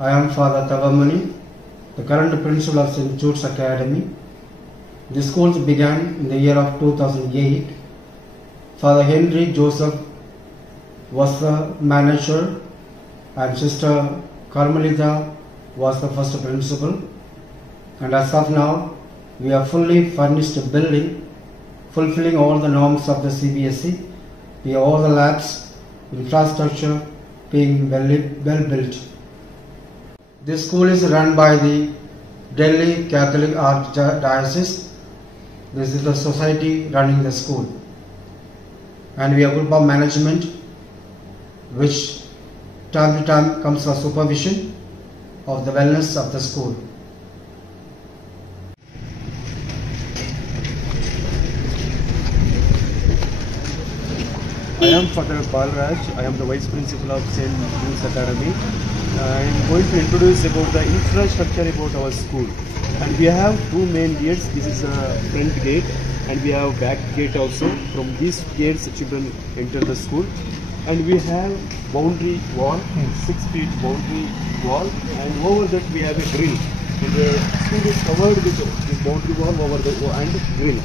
I am Father Tavamani, the current principal of St. Jude's Academy. The school began in the year of 2008. Father Henry Joseph was the manager and Sister Carmelita was the first principal. And as of now, we have fully furnished building, fulfilling all the norms of the CBSE. We have all the labs, infrastructure being well built. This school is run by the Delhi Catholic Archdiocese. This is the society running the school. And we have a group of management which time to time comes for supervision of the wellness of the school. I am Father Balraj. I am the Vice Principal of St. Jude's Academy. I am going to introduce about the infrastructure about our school. And we have two main gates. This is a front gate and we have back gate also. From these gates children enter the school. And we have boundary wall, 6 feet boundary wall, and over that we have a grill. And the school is covered with this boundary wall over the and grill.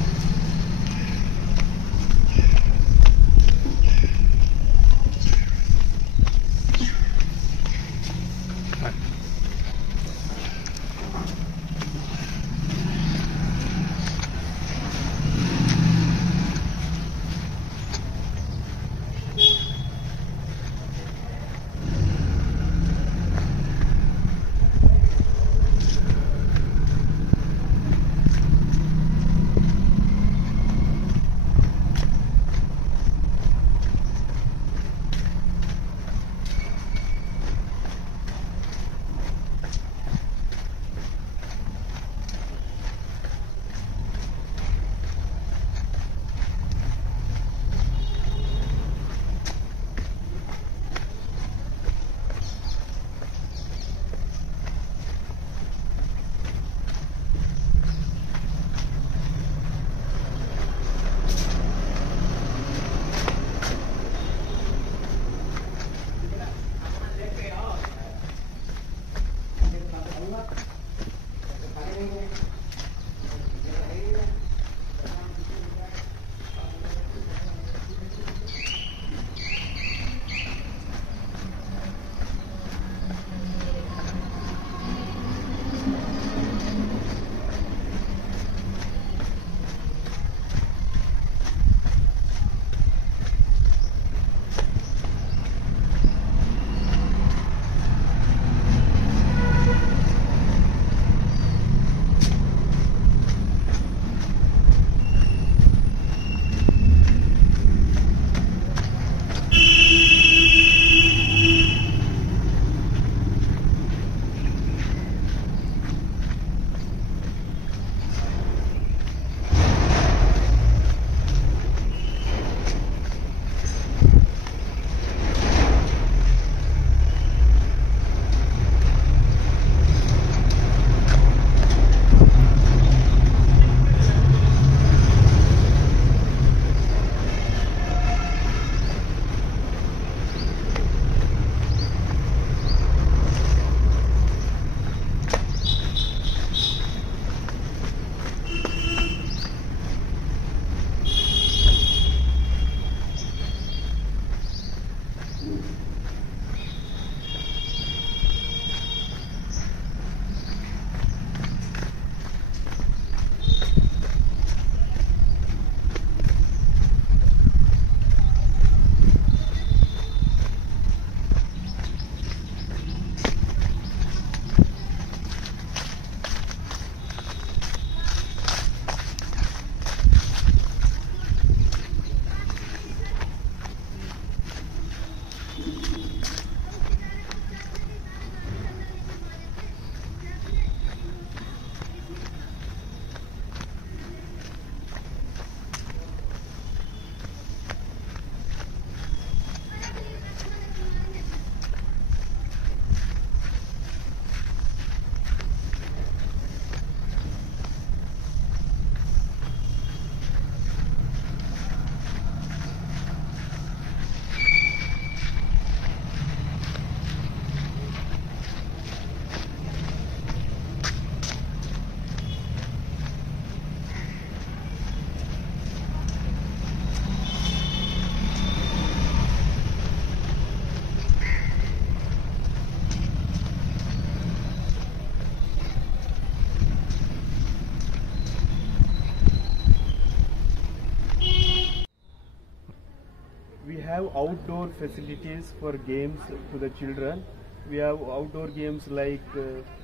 have outdoor facilities for games to the children. We have outdoor games like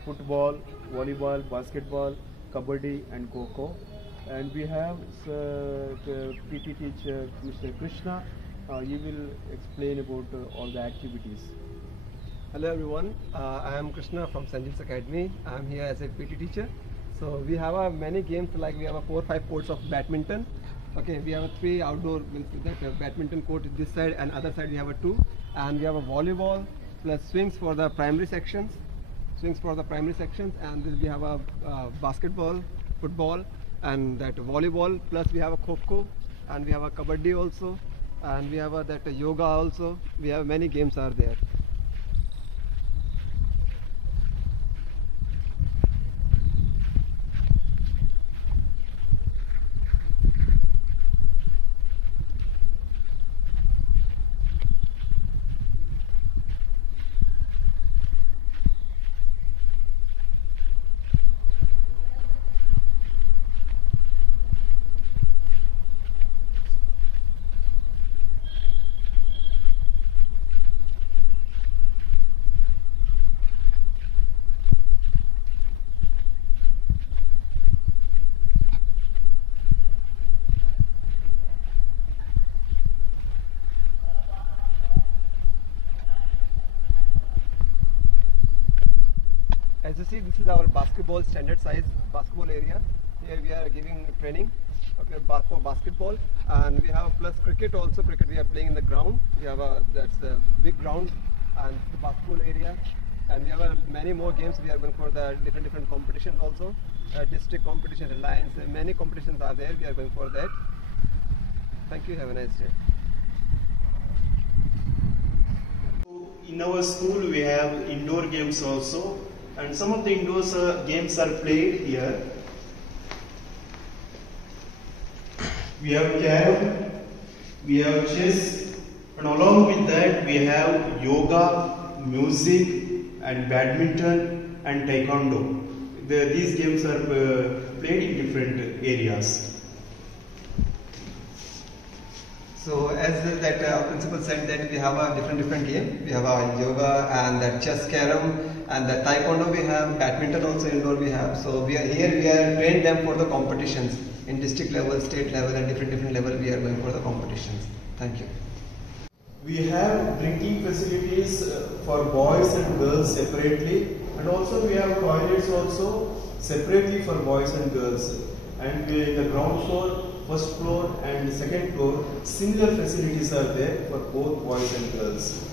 football, volleyball, basketball, kabaddi and kho. And we have the PT teacher Mr. Krishna. He will explain about all the activities. Hello everyone, I am Krishna from St. Jude's Academy. I am here as a PT teacher. So we have many games, like we have 4 or 5 courts of badminton. Okay, we have 3 outdoor badminton court this side, and other side we have 2. And we have a volleyball plus swings for the primary sections. And then we have a basketball, football, and that volleyball, plus we have a kho, and we have a kabaddi also, and we have that yoga also. We have many games are there. As you see, this is our basketball standard size basketball area. Here we are giving training, okay, for basketball, and we have plus cricket also. Cricket we are playing in the ground. We have that's the big ground and the basketball area, and we have many more games. We are going for the different competitions also. District competition, Reliance, many competitions are there. We are going for that. Thank you. Have a nice day. In our school, we have indoor games also. And some of the indoor games are played here. We have carom, we have chess, and along with that we have yoga, music, and badminton and taekwondo. These games are played in different areas. So as that our principal said that we have a different game. We have a yoga and that chess, carom, and the taekwondo we have, badminton also indoor we have. So we are trained them for the competitions in district level, state level, and different level. We are going for the competitions. Thank you. We have drinking facilities for boys and girls separately, and also we have toilets also separately for boys and girls. And in the ground floor, first floor and second floor, similar facilities are there for both boys and girls.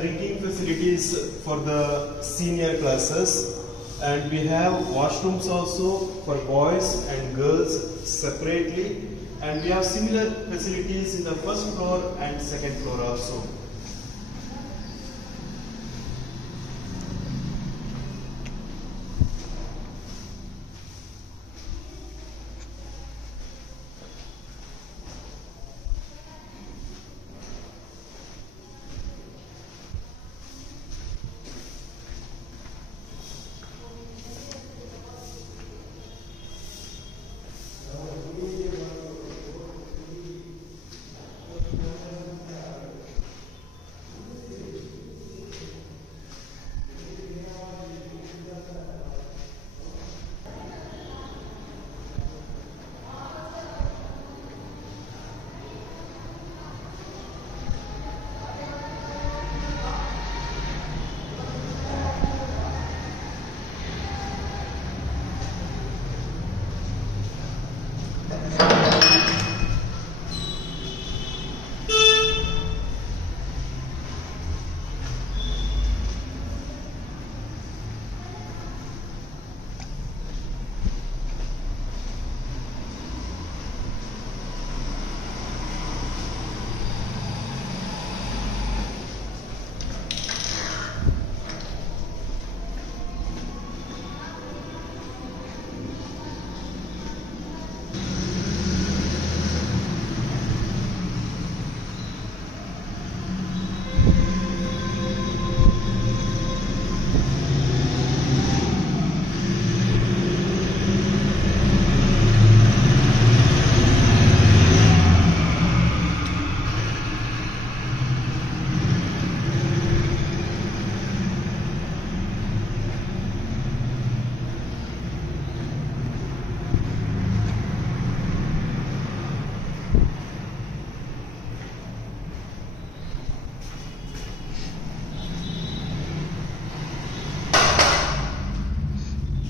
drinking facilities for the senior classes, and we have washrooms also for boys and girls separately, and we have similar facilities in the first floor and second floor also.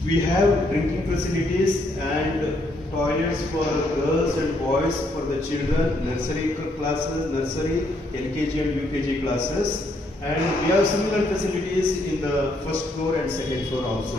We have drinking facilities and toilets for girls and boys for the children, nursery classes, nursery, LKG and UKG classes, and we have similar facilities in the first floor and second floor also.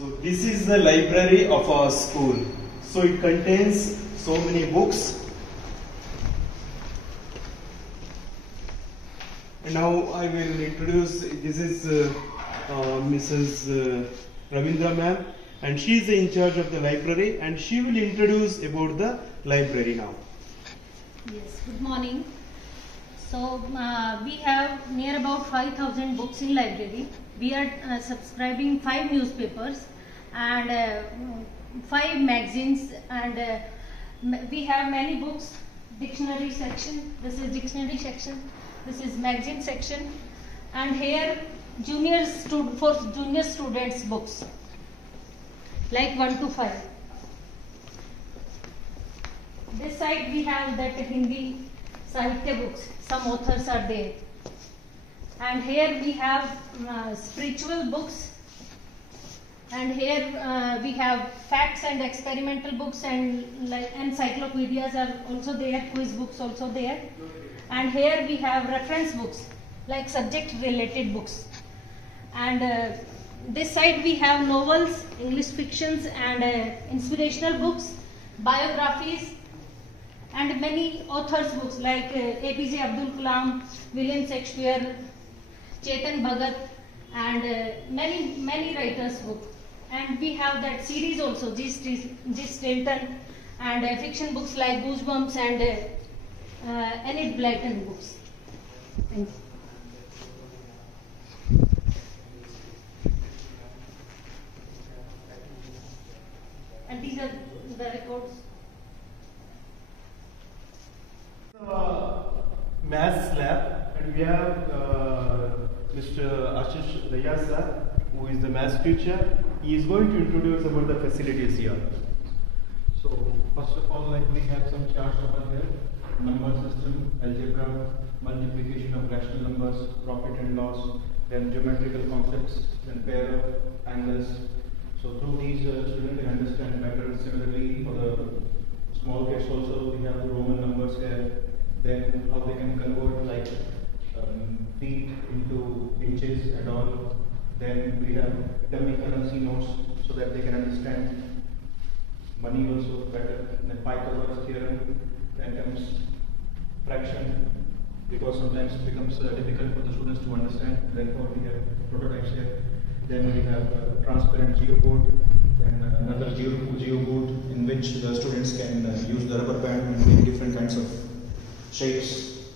So this is the library of our school. So it contains so many books. And now I will introduce, this is Mrs. Ravindra ma'am, and she is in charge of the library, and she will introduce about the library now. Yes, good morning. So we have near about 5,000 books in library. we are subscribing 5 newspapers and 5 magazines, and we have many books. Dictionary section, this is dictionary section, this is magazine section, and here for junior students books like 1 to 5. This side we have that Hindi Sahitya books, some authors are there, and here we have spiritual books, and here we have facts and experimental books, and like encyclopedias are also there, quiz books also there, and here we have reference books like subject related books, and this side we have novels, English fictions, and inspirational books, biographies, and many authors books like APJ Abdul Kalam, William Shakespeare, Chetan Bhagat, and many writers books. And we have that series also, G. Stilton, and fiction books like Goosebumps and Enid Blyton books. Thank you. And these are the records. Maths lab, and we have Mr. Ashish Dayasa, who is the maths teacher. He is going to introduce about the facilities here. So first of all, like we have some charts over here: number system, algebra, multiplication of rational numbers, profit and loss, then geometrical concepts, then pair of angles. So through these, students can understand better. Similarly, for the small kids also, we have the Roman numbers here. Then how they can convert like feet into inches and all. Then we have dummy currency notes so that they can understand money also better. And then Pythagoras theorem, then comes fraction, because sometimes it becomes difficult for the students to understand. Therefore, we have prototypes here. Then we have transparent geoboard, then another geoboard in which the students can use the rubber band and make different kinds of shapes.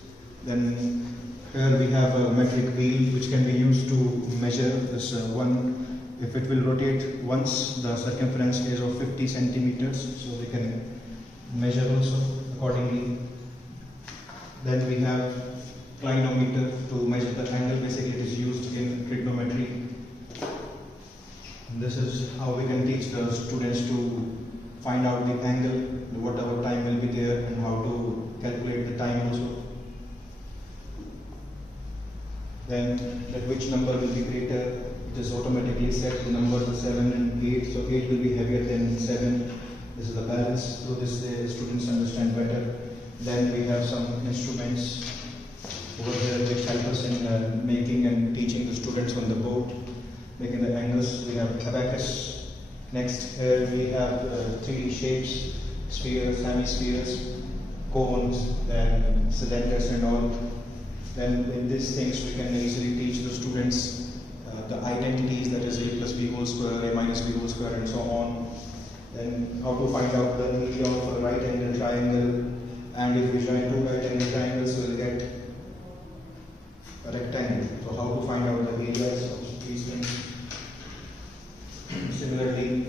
Then here we have a metric wheel which can be used to measure this one. If it will rotate once, the circumference is of 50 centimeters, so we can measure also accordingly. Then we have clinometer to measure the angle. Basically, it is used in trigonometry. And this is how we can teach the students to find out the angle, whatever time will be there, and how to calculate the time also. Then that which number will be greater, it is automatically set. The numbers are 7 and 8, so 8 will be heavier than 7. This is the balance. Through this, the students understand better. Then we have some instruments over here which help us in making and teaching the students on the board, making the angles. We have abacus. Next, here we have 3D shapes, spheres, semi-spheres, cones, then cylinders and all. Then in these things we can easily teach the students the identities, that is a plus b whole square, a minus b whole square, and so on. Then how to find out the area of a right angle triangle, and if we join 2 right angle triangles we will get a rectangle. So how to find out the areas of these things. Similarly,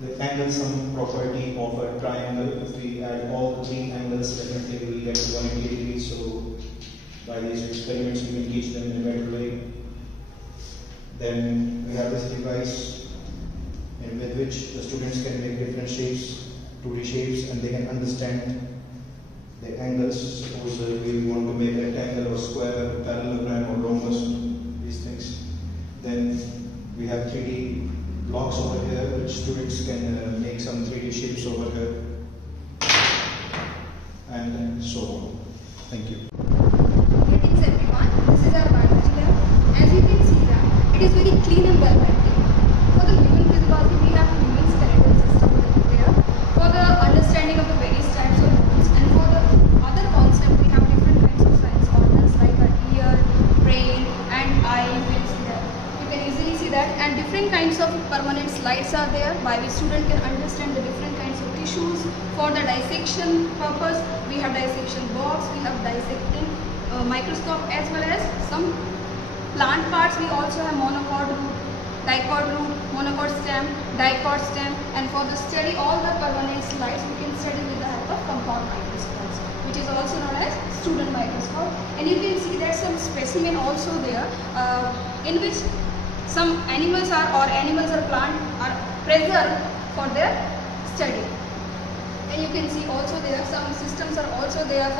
the angle sum property of a triangle, if we add all the 3 angles, definitely we will get 180 degrees. So by these experiments we can teach them in a better way. Then we have this device with which the students can make different shapes, 2D shapes, and they can understand the angles. Suppose we want to make a rectangle or square, parallelogram or rhombus, these things. Then we have 3D blocks over here which students can make some 3D shapes over here, and so on. Thank you. Greetings everyone, this is our biology lab. As you can see that it is very clean and well maintained. For the human physiology, we have human skeletal system there. For the understanding of the various types of bones, and for the other concept, we have different kinds of science organs like our ear, brain, and eye. You can see that. You can easily see that, and different kinds of permanent slides are there by which student can understand the different kinds of tissues. For the dissection purpose, we have dissection box, we have dissecting microscope, as well as some plant parts we also have monocot root, dicot root, monocot stem, dicot stem, and for the study all the permanent slides we can study with the help of compound microscopes, which is also known as student microscope. And you can see that some specimen also there in which some animals or plant are preserved for their study. And you can see also there are some systems are also there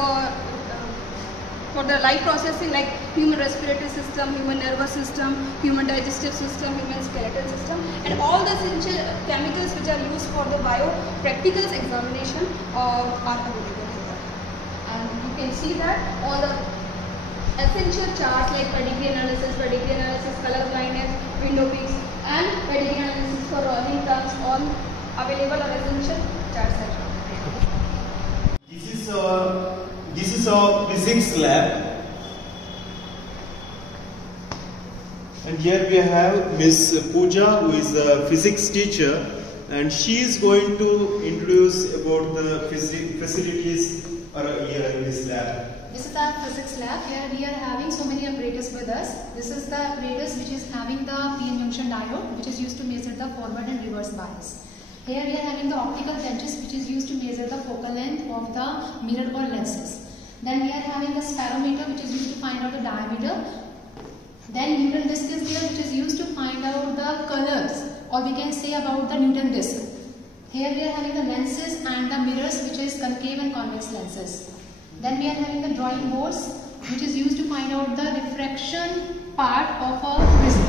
for the life processing, like human respiratory system, human nervous system, human digestive system, human skeletal system, and all the essential chemicals which are used for the bio-practicals examination are available here. And you can see that all the essential charts like pedigree analysis, color blindness, window peaks, and pedigree analysis for running terms, all available are essential charts as well. This is our physics lab, and here we have Miss Pooja, who is a physics teacher, and she is going to introduce about the facilities here in this lab. This is our physics lab. Here we are having so many apparatus with us. This is the apparatus which is having the PN junction diode, which is used to measure the forward and reverse bias. Here we are having the optical benches, which is used to measure the focal length of the mirror or lenses. Then we are having the spirometer, which is used to find out the diameter. Then Newton disc is here, which is used to find out the colors, or we can say about the Newton disc. Here we are having the lenses and the mirrors, which is concave and convex lenses. Then we are having the drawing boards, which is used to find out the refraction part of a prism.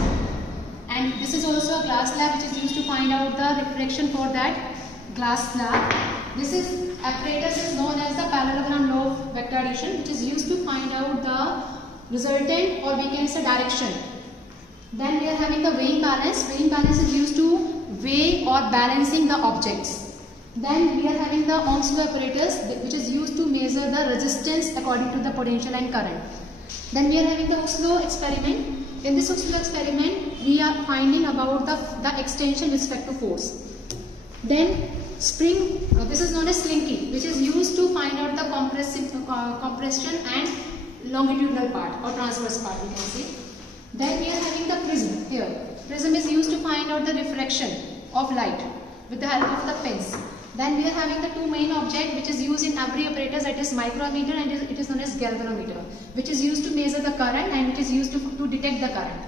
And this is also a glass slab, which is used to find out the refraction for that glass slab. This is apparatus is known as the parallelogram law of vector addition, which is used to find out the resultant, or we can say direction. Then we are having the weighing balance. Weighing balance is used to weigh or balancing the objects. Then we are having the Ohm's law apparatus, which is used to measure the resistance according to the potential and current. Then we are having the Hooke's law experiment. In this Hooke's law experiment, we are finding about the extension with respect to force. Then spring, this is known as slinky, which is used to find out the compression and longitudinal part or transverse part, we can say. Then we are having the prism here. Prism is used to find out the refraction of light with the help of the fins. Then we are having the two main objects which is used in every apparatus, that is micrometer and it is known as galvanometer, which is used to measure the current and which is used to detect the current.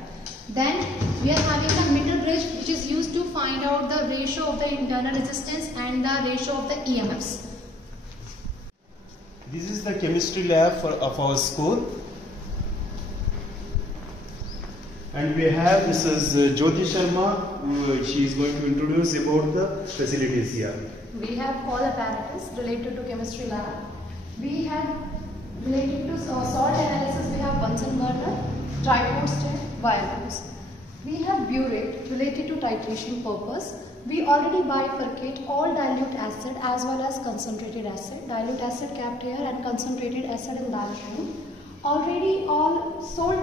Then we are having the meter bridge, which is used to find out the ratio of the internal resistance and the ratio of the EMFs. This is the chemistry lab of our school. And we have Mrs. Jyoti Sharma, she is going to introduce about the facilities here. We have all apparatus related to chemistry lab. We have related to salt analysis, we have Bunsen burner, tripod stand, violins. We have burette related to titration purpose. We already bifurcate all dilute acid as well as concentrated acid. Dilute acid kept here and concentrated acid in that room. Already all salt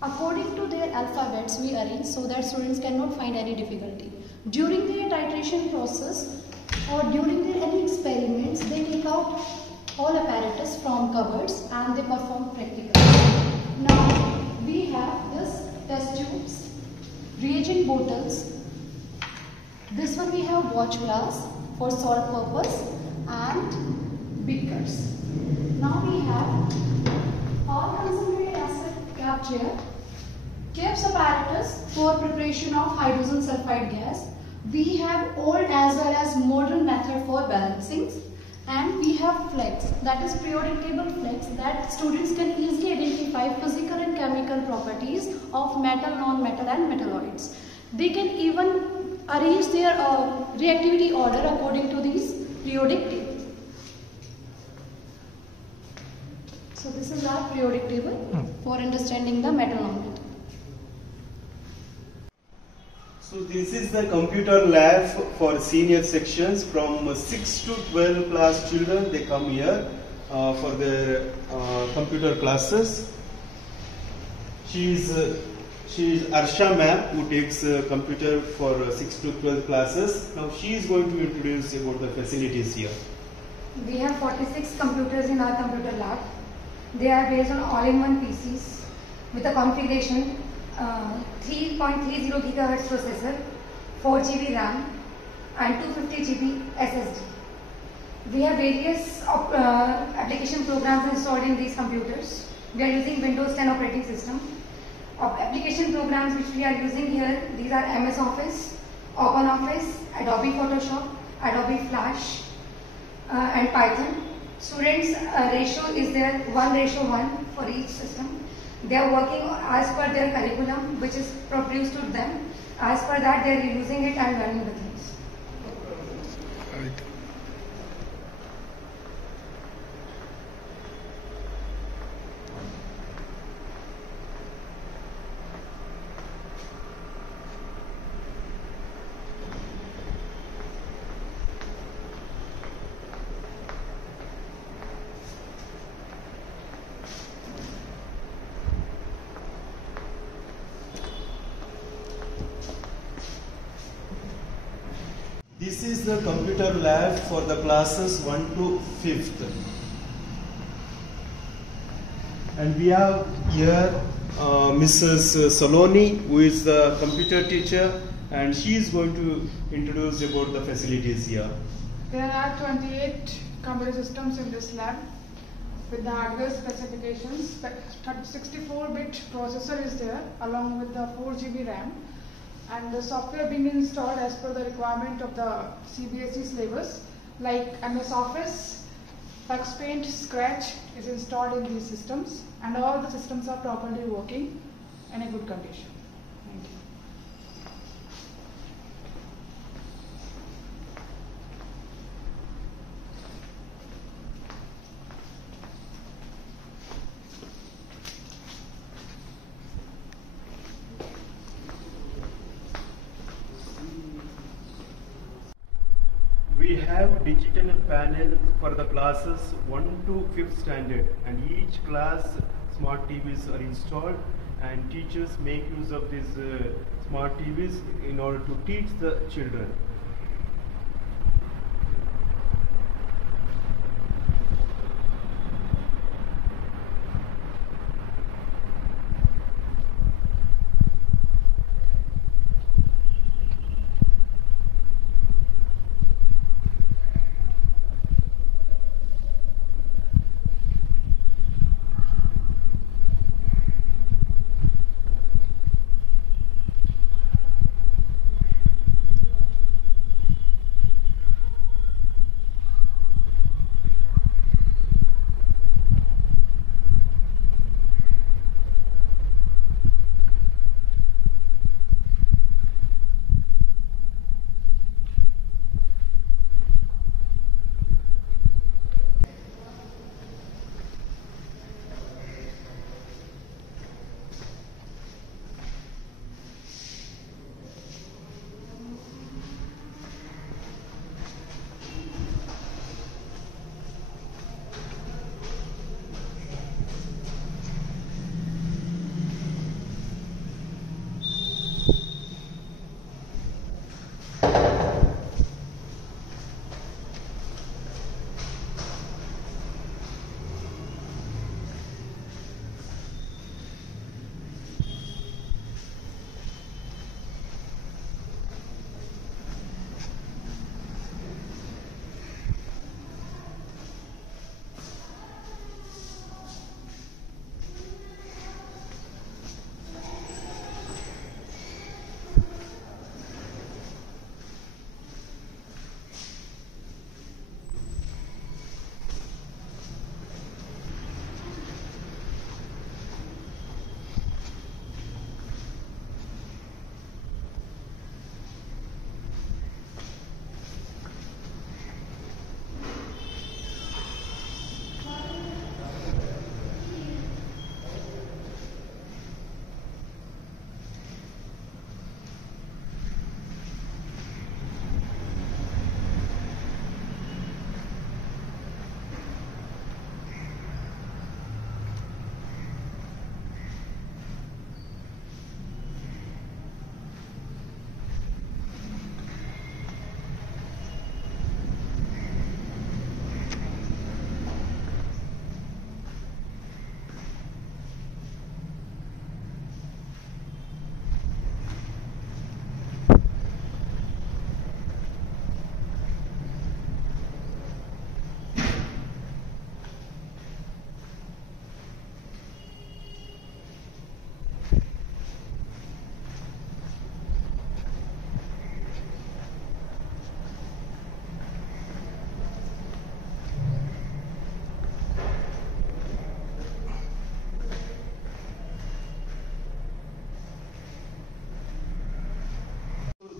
according to their alphabets we arrange so that students cannot find any difficulty. During their titration process or during their any experiments, they take out all apparatus from cupboards and they perform practical. Now we have this test tubes, reagent bottles. This one we have watch glass for salt purpose and beakers. Now we have all concentrated acid kept here. Caps apparatus for preparation of hydrogen sulfide gas. We have old as well as modern method for balancing. And we have flex, that is periodic table flex, that students can easily identify physical and chemical properties of metal, non-metal and metalloids. They can even arrange their reactivity order according to these periodic tables. So this is our periodic table for understanding the metal, non-metal. So this is the computer lab for senior sections from 6 to 12 class children. They come here for their computer classes. She is Arsha ma'am, who takes computer for 6 to 12 classes. Now she is going to introduce about the facilities here. We have 46 computers in our computer lab. They are based on all-in-one PCs. with a configuration 3.30 GHz processor, 4 GB RAM and 250 GB SSD. We have various application programs installed in these computers. We are using Windows 10 operating system. Application programs which we are using here, these are MS Office, OpenOffice, Adobe Photoshop, Adobe Flash and Python. Students ratio is there 1:1 for each system. They are working as per their curriculum which is produced to them. As per that they are using it and learning the things. Right. This is the computer lab for the classes 1 to 5th. And we have here Mrs. Saloni, who is the computer teacher, and she is going to introduce about the facilities here. There are 28 computer systems in this lab with the hardware specifications. 64-bit processor is there along with the 4 GB RAM. And the software being installed as per the requirement of the CBSE syllabus, like MS Office, TuxPaint, Scratch is installed in these systems, and all the systems are properly working in a good condition. Thank you. We have digital panel for the classes 1 to 5th standard, and each class smart TVs are installed, and teachers make use of these smart TVs in order to teach the children.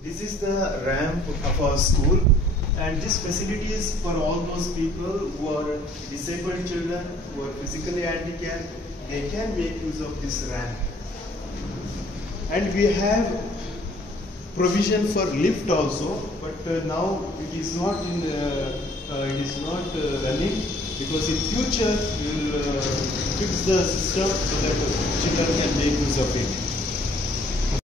this is the ramp of our school, and this facility is for all those people who are disabled children, who are physically handicapped. They can make use of this ramp. And we have provision for lift also, but now it is not running, because in future we will fix the system so that children can make use of it.